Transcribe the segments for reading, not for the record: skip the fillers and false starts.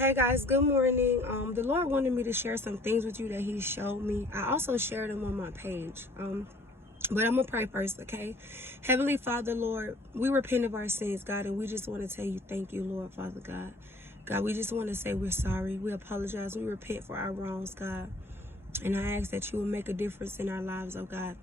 Hey guys, good morning. The Lord wanted me to share some things with you that He showed me. I also shared them on my page. But I'm gonna pray first, okay? Heavenly Father, Lord, we repent of our sins, God, and we just want to tell you thank you, Lord, Father God. God, we just want to say we're sorry. We apologize. We repent for our wrongs, God. And I ask that you will make a difference in our lives, oh God.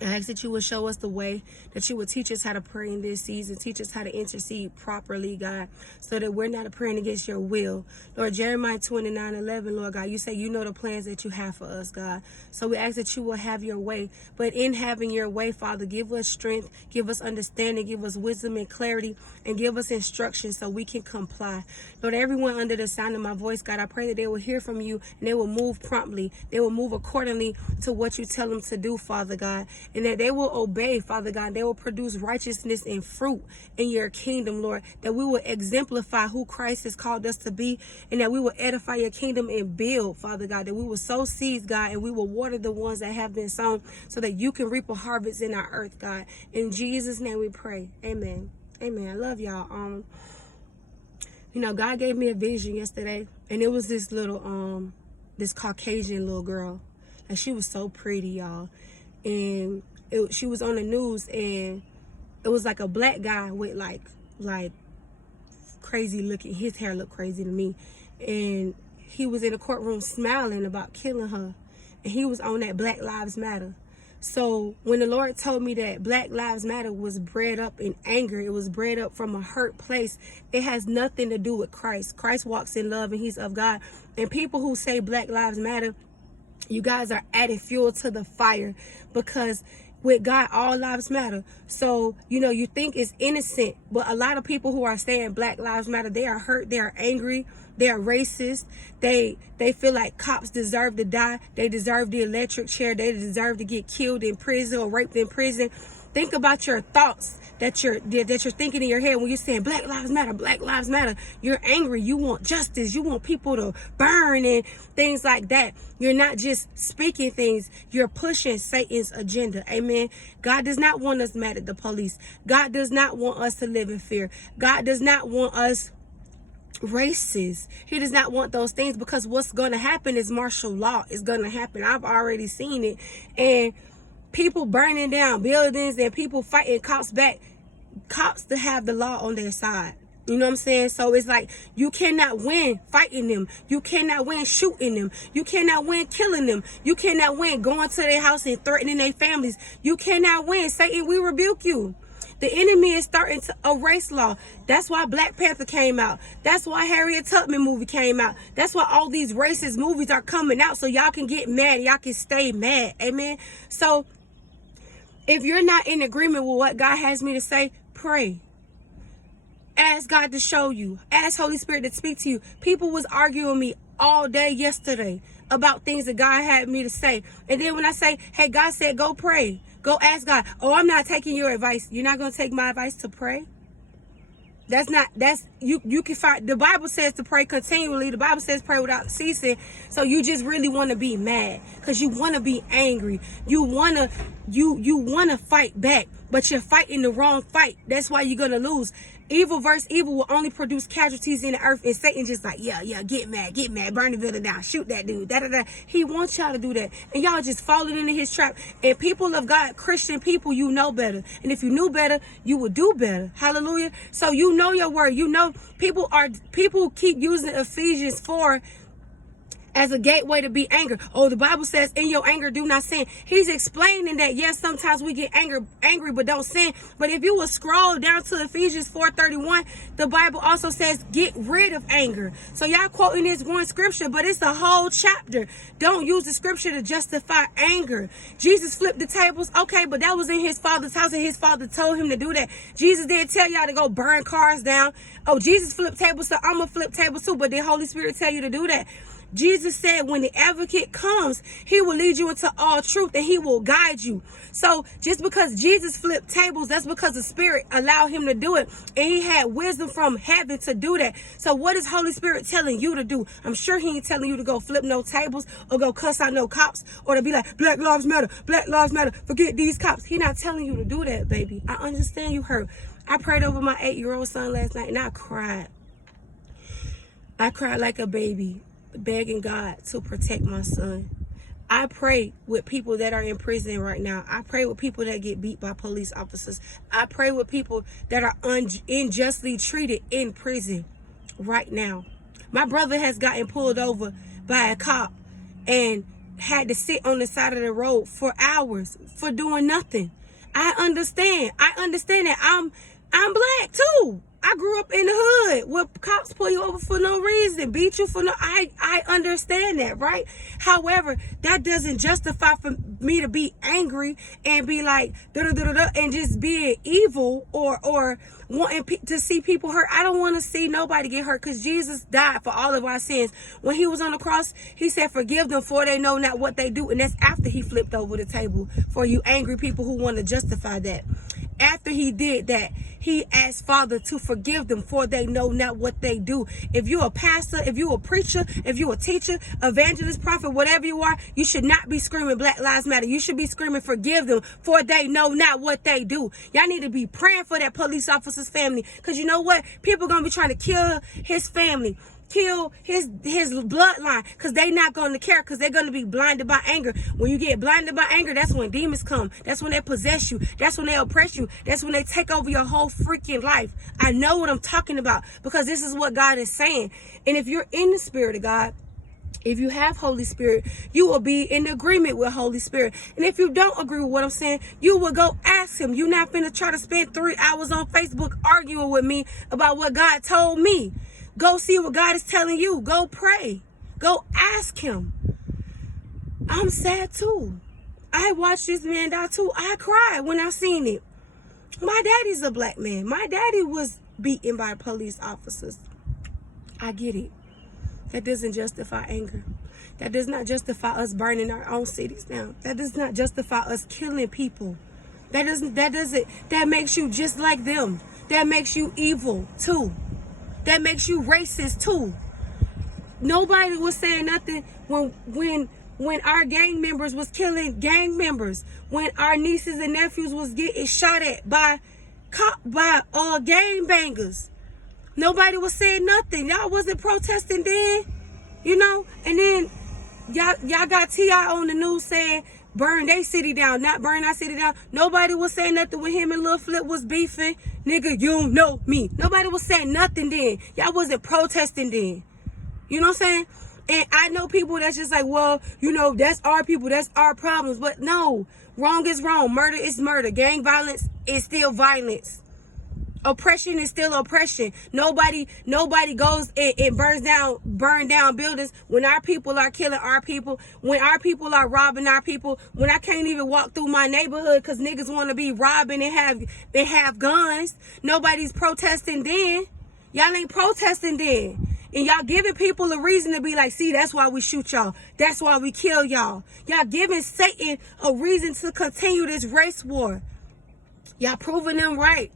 I ask that you would show us the way, that you would teach us how to pray in this season, teach us how to intercede properly, God, so that we're not praying against your will. Lord, Jeremiah 29:11, Lord God, you say you know the plans that you have for us, God. So we ask that you will have your way. But in having your way, Father, give us strength, give us understanding, give us wisdom and clarity, and give us instruction so we can comply. Lord, everyone under the sound of my voice, God, I pray that they will hear from you and they will move promptly. They will move accordingly to what you tell them to do, Father God. And that they will obey, Father God. They will produce righteousness and fruit in your kingdom, Lord. That we will exemplify who Christ has called us to be. And that we will edify your kingdom and build, Father God. That we will sow seeds, God. And we will water the ones that have been sown so that you can reap a harvest in our earth, God. In Jesus' name we pray. Amen. Amen. I love y'all. God gave me a vision yesterday. And it was this little, this Caucasian little girl. And she was so pretty, y'all. And she was on the news, and it was like a black guy with like crazy looking, his hair looked crazy to me, and he was in the courtroom smiling about killing her, and he was on that Black Lives Matter. So when the Lord told me that Black Lives Matter was bred up in anger, it was bred up from a hurt place, it has nothing to do with Christ. Christ walks in love and he's of God. And people who say Black Lives Matter, you guys are adding fuel to the fire, because with God, all lives matter. So, you think it's innocent, but a lot of people who are saying Black Lives Matter, they are hurt, they are angry, they are racist. They feel like cops deserve to die. They deserve the electric chair. They deserve to get killed in prison or raped in prison. Think about your thoughts that you're thinking in your head when you're saying Black Lives Matter, Black Lives Matter. You're angry. You want justice. You want people to burn and things like that. You're not just speaking things. You're pushing Satan's agenda. Amen. God does not want us mad at the police. God does not want us to live in fear. God does not want us racist. He does not want those things, because what's going to happen is martial law is going to happen. I've already seen it. And people burning down buildings and people fighting cops back. Cops to have the law on their side. You know what I'm saying? So it's like, you cannot win fighting them. You cannot win shooting them. You cannot win killing them. You cannot win going to their house and threatening their families. You cannot win. Satan, we rebuke you. The enemy is starting to erase law. That's why Black Panther came out. That's why Harriet Tubman movie came out. That's why all these racist movies are coming out, so y'all can get mad. Y'all can stay mad. Amen. So if you're not in agreement with what God has me to say, pray. Ask God to show you. Ask Holy Spirit to speak to you. People was arguing with me all day yesterday about things that God had me to say. And then when I say, hey, God said, go pray. Go ask God. Oh, I'm not taking your advice. You're not going to take my advice to pray? You can find, the Bible says to pray continually. The Bible says pray without ceasing. So you just really want to be mad because you want to be angry. You want to fight back, but you're fighting the wrong fight. That's why you're going to lose. Evil versus evil will only produce casualties in the earth, and Satan just like, yeah, get mad, burn the building down, shoot that dude, da-da-da. He wants y'all to do that, and y'all just falling into his trap. And people of God, Christian people, you know better. And if you knew better, you would do better. Hallelujah. So you know your word. You know, people keep using Ephesians 4 as a gateway to be angry. Oh, the Bible says, in your anger, do not sin. He's explaining that, yes, sometimes we get angry, but don't sin. But if you will scroll down to Ephesians 4:31, the Bible also says, get rid of anger. So y'all quoting this one scripture, but it's the whole chapter. Don't use the scripture to justify anger. Jesus flipped the tables. Okay, but that was in his father's house, and his father told him to do that. Jesus didn't tell y'all to go burn cars down. Oh, Jesus flipped tables, so I'm going to flip tables too. But did Holy Spirit tell you to do that? Jesus said when the advocate comes, he will lead you into all truth and he will guide you. So just because Jesus flipped tables, that's because the Spirit allowed him to do it. And he had wisdom from heaven to do that. So what is Holy Spirit telling you to do? I'm sure he ain't telling you to go flip no tables or go cuss out no cops or to be like, Black Lives Matter, forget these cops. He not telling you to do that, baby. I understand you hurt. I prayed over my 8-year-old son last night and I cried. I cried like a baby, begging God to protect my son. I pray with people that are in prison right now. I pray with people that get beat by police officers. I pray with people that are unjustly treated in prison right now. My brother has gotten pulled over by a cop and had to sit on the side of the road for hours for doing nothing. I understand that I'm black too. I grew up in the hood where cops pull you over for no reason, beat you for no, I understand that, right? However, that doesn't justify for me to be angry and be like, and just being evil or wanting to see people hurt. I don't want to see nobody get hurt, because Jesus died for all of our sins. When he was on the cross, he said, forgive them for they know not what they do. And that's after he flipped over the table for you angry people who want to justify that. After he did that, he asked Father to forgive them, for they know not what they do. If you're a pastor, if you're a preacher, if you're a teacher, evangelist, prophet, whatever you are, you should not be screaming Black Lives Matter. You should be screaming forgive them, for they know not what they do. Y'all need to be praying for that police officer's family, because you know what? People are going to be trying to kill his family, kill his bloodline, because they not going to care, because they're going to be blinded by anger. When you get blinded by anger, that's when demons come. That's when they possess you. That's when they oppress you. That's when they take over your whole freaking life. I know what I'm talking about, because this is what God is saying. And if you're in the Spirit of God, if you have Holy Spirit, you will be in agreement with Holy Spirit. And if you don't agree with what I'm saying, you will go ask him. You're not finna try to spend 3 hours on Facebook arguing with me about what God told me. Go see what God is telling you. Go pray. Go ask him. I'm sad too. I watched this man die too. I cried when I seen it. My daddy's a black man. My daddy was beaten by police officers. I get it. That doesn't justify anger. That does not justify us burning our own cities down. That does not justify us killing people. That makes you just like them. That makes you evil too. That makes you racist too. Nobody was saying nothing when our gang members was killing gang members, when our nieces and nephews was getting shot at by gang bangers. Nobody was saying nothing. Y'all wasn't protesting then, you know. And then y'all got T.I. on the news saying burn they city down, not burn our city down. Nobody was saying nothing when him and Lil Flip was beefing. Nigga, you know me. Nobody was saying nothing then. Y'all wasn't protesting then. You know what I'm saying? And I know people that's just like, well, you know, that's our people, that's our problems. But no, wrong is wrong. Murder is murder. Gang violence is still violence. Oppression is still oppression. Nobody goes and burn down buildings when our people are killing our people, when our people are robbing our people, when I can't even walk through my neighborhood because niggas want to be robbing and have guns. Nobody's protesting then. Y'all ain't protesting then. And y'all giving people a reason to be like, see, that's why we shoot y'all. That's why we kill y'all. Y'all giving Satan a reason to continue this race war. Y'all proving them right.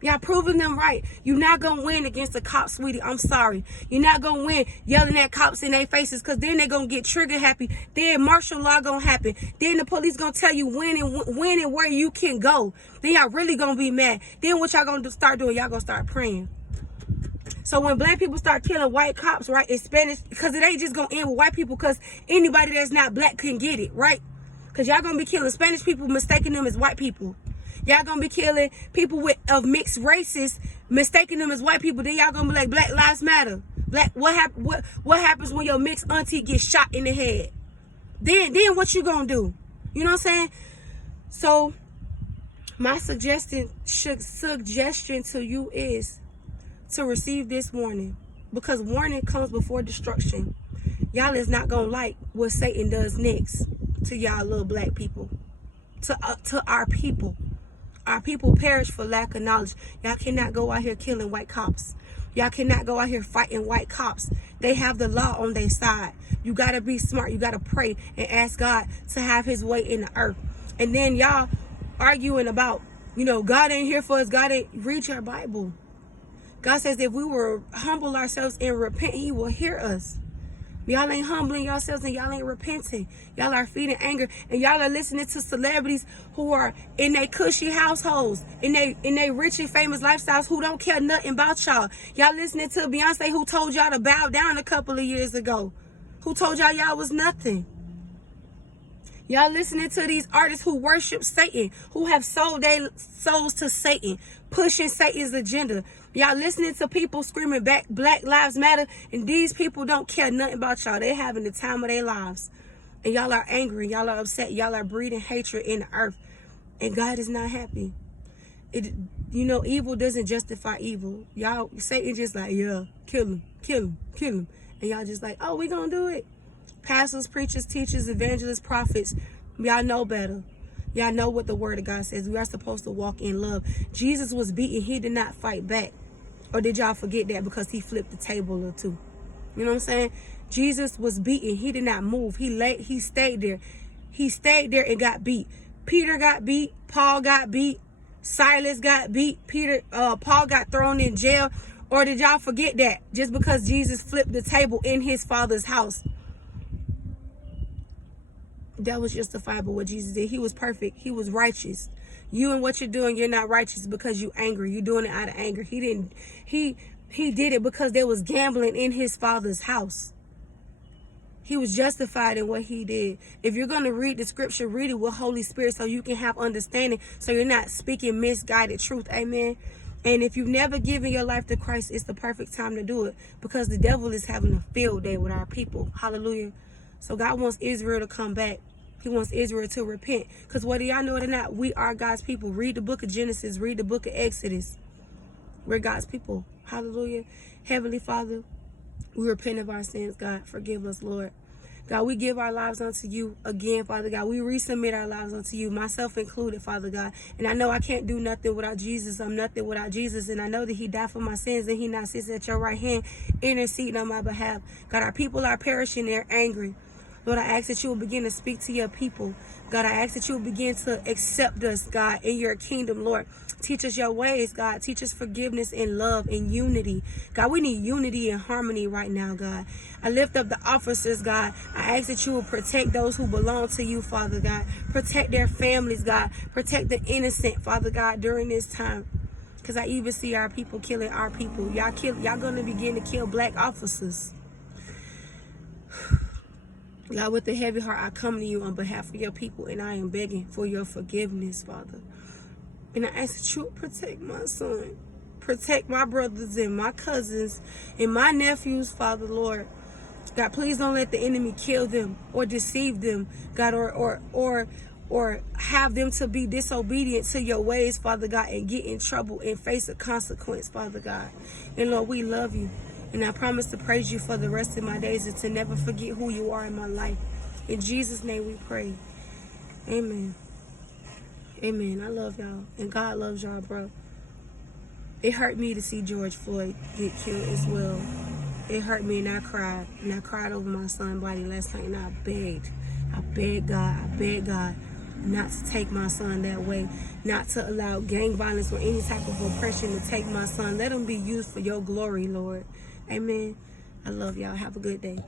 Y'all proving them right. You're not going to win against the cops, sweetie. I'm sorry. You're not going to win yelling at cops in their faces, because then they're going to get trigger happy. Then martial law going to happen. Then the police going to tell you when and where you can go. Then y'all really going to be mad. Then what y'all going to start doing? Y'all going to start praying. So when black people start killing white cops, right, in Spanish, because it ain't just going to end with white people, because anybody that's not black can get it, right? Because y'all going to be killing Spanish people, mistaking them as white people. Y'all gonna be killing people of mixed races, mistaking them as white people. Then y'all gonna be like, Black Lives Matter. What happens when your mixed auntie gets shot in the head? Then what you gonna do? You know what I'm saying? So my suggestion to you is to receive this warning, because warning comes before destruction. Y'all is not gonna like what Satan does next to y'all little black people, to our people. Our people perish for lack of knowledge. Y'all cannot go out here killing white cops. Y'all cannot go out here fighting white cops. They have the law on their side. You got to be smart. You got to pray and ask God to have his way in the earth. And then y'all arguing about, you know, God ain't here for us. God ain't. Read your Bible. God says if we were humble ourselves and repent, he will hear us. Y'all ain't humbling yourselves and y'all ain't repenting. Y'all are feeding anger. And y'all are listening to celebrities who are in their cushy households, in they rich and famous lifestyles, who don't care nothing about y'all. Y'all listening to Beyonce, who told y'all to bow down a couple of years ago. Who told y'all was nothing. Y'all listening to these artists who worship Satan, who have sold their souls to Satan, pushing Satan's agenda. Y'all listening to people screaming back, Black Lives Matter, and these people don't care nothing about y'all. They're having the time of their lives. And y'all are angry, y'all are upset, y'all are breeding hatred in the earth. And God is not happy. Evil doesn't justify evil. Y'all, Satan just like, yeah, kill him, kill him, kill him. And y'all just like, oh, we gonna do it. Pastors, preachers, teachers, evangelists, prophets, y'all know better. Y'all know what the word of God says. We are supposed to walk in love. Jesus was beaten. He did not fight back. Or did y'all forget that because he flipped the table or two? You know what I'm saying? Jesus was beaten. He did not move. He stayed there. He stayed there and got beat. Peter got beat. Paul got beat. Silas got beat. Paul got thrown in jail. Or did y'all forget that just because Jesus flipped the table in his Father's house? That was justifiable what Jesus did. He was perfect. He was righteous. You and what you're doing, you're not righteous because you're angry. You're doing it out of anger. He did it because there was gambling in his Father's house. He was justified in what he did. If you're going to read the scripture, read it with Holy Spirit so you can have understanding, so you're not speaking misguided truth. Amen. And if you've never given your life to Christ, it's the perfect time to do it, because the devil is having a field day with our people. Hallelujah. So God wants Israel to come back. He wants Israel to repent. Because whether y'all know it or not, we are God's people. Read the book of Genesis. Read the book of Exodus. We're God's people. Hallelujah. Heavenly Father, we repent of our sins, God. Forgive us, Lord. God, we give our lives unto you again, Father God. We resubmit our lives unto you, myself included, Father God. And I know I can't do nothing without Jesus. I'm nothing without Jesus. And I know that he died for my sins and he now sits at your right hand interceding on my behalf. God, our people are perishing. They're angry. Lord, I ask that you will begin to speak to your people. God, I ask that you will begin to accept us, God, in your kingdom, Lord. Teach us your ways, God. Teach us forgiveness and love and unity. God, we need unity and harmony right now, God. I lift up the officers, God. I ask that you will protect those who belong to you, Father God. Protect their families, God. Protect the innocent, Father God, during this time. Because I even see our people killing our people. Y'all going to begin to kill black officers. God, with a heavy heart, I come to you on behalf of your people, and I am begging for your forgiveness, Father. And I ask that you protect my son, protect my brothers and my cousins and my nephews, Father, Lord. God, please don't let the enemy kill them or deceive them, God, or have them to be disobedient to your ways, Father God, and get in trouble and face a consequence, Father God. And Lord, we love you. And I promise to praise you for the rest of my days and to never forget who you are in my life. In Jesus' name we pray. Amen. Amen. I love y'all. And God loves y'all, bro. It hurt me to see George Floyd get killed as well. It hurt me and I cried. And I cried over my son's body last night and I begged. I begged God not to take my son that way. Not to allow gang violence or any type of oppression to take my son. Let him be used for your glory, Lord. Amen. I love y'all. Have a good day.